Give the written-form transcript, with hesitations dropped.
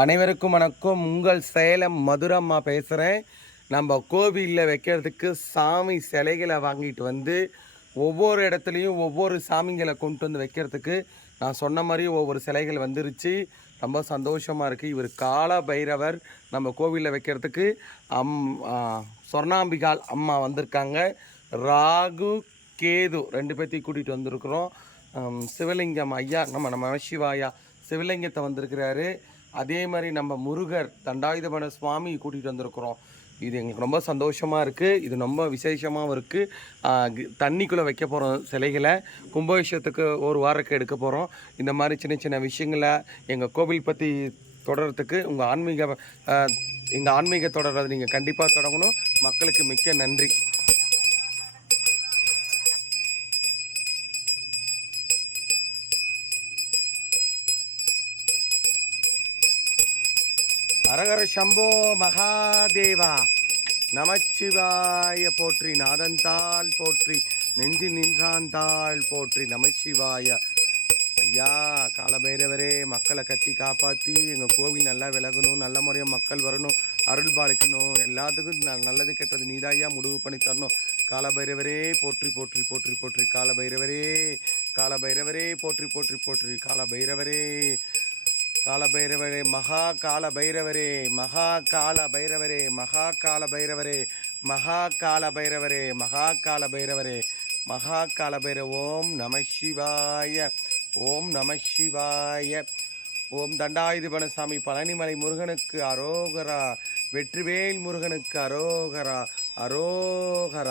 அனைவருக்கும் வணக்கம். உங்கள் சேலம் மதுரம்மா பேசுகிறேன். நம்ம கோவிலில் வைக்கிறதுக்கு சாமி சிலைகளை வாங்கிட்டு வந்து ஒவ்வொரு இடத்துலையும் ஒவ்வொரு சாமிங்களை கொண்டு வந்து வைக்கிறதுக்கு நான் சொன்ன மாதிரி ஒவ்வொரு சிலைகள் வந்துருச்சு. ரொம்ப சந்தோஷமாக இருக்குது. இவர் கால பைரவர் நம்ம கோவிலில் வைக்கிறதுக்கு சொர்ணாம்பிகால் அம்மா வந்திருக்காங்க. ராகு கேது 2 பேர்த்தையும் கூட்டிகிட்டு வந்திருக்கிறோம். சிவலிங்கம் ஐயா நம்ம நமசிவாயா சிவலிங்கத்தை வந்திருக்கிறாரு. அதே மாதிரி நம்ம முருகர் தண்டாயுதபாணி சுவாமி கூட்டிகிட்டு வந்திருக்கிறோம். இது எங்களுக்கு ரொம்ப சந்தோஷமாக இருக்குது. இது ரொம்ப விசேஷமாகவும் இருக்குது. தண்ணிக்குள்ளே வைக்க போகிறோம் சிலைகளை. கும்பாபிஷேகத்துக்கு ஒரு வாரக்கு எடுக்க போகிறோம். இந்த மாதிரி சின்ன சின்ன விஷயங்களை எங்கள் கோவில் பற்றி தொடர்றதுக்கு எங்கள் ஆன்மீக தொடர்றதை நீங்கள் கண்டிப்பாக தொடங்கணும். மக்களுக்கு மிக்க நன்றி. அரகர சம்போ மகாதேவா, நமச்சிவாய போற்றி, நாதந்தாள் போற்றி, நெஞ்சு நின்றாந்தாள் போற்றி, நமச்சிவாய. ஐயா காலபைரவரே, மக்களை கட்டி காப்பாற்றி எங்கள் கோவில் நல்லா விலகணும், நல்ல முறையாக மக்கள் வரணும், அருள் பாலிக்கணும், எல்லாத்துக்கும் நல்லது கெட்டது நீதாயா முடிவு பண்ணி தரணும். காலபைரவரே போற்றி போற்றி போற்றி போற்றி, காலபைரவரே காலபைரவரே போற்றி போற்றி போற்றி, காலபைரவரே காலபைரவரே, மகா கால பைரவரே, மகா கால பைரவரே, மகா கால பைரவரே, மகா கால பைரவரே, மகா கால பைரவரே, மகா கால பைரவ. ஓம் நம சிவாய, ஓம் நம சிவாய. ஓம் தண்டாயுதபாணி சாமி பழனிமலை முருகனுக்கு அரோகரா, வெற்றிவேல் முருகனுக்கு அரோகரா, அரோகரா.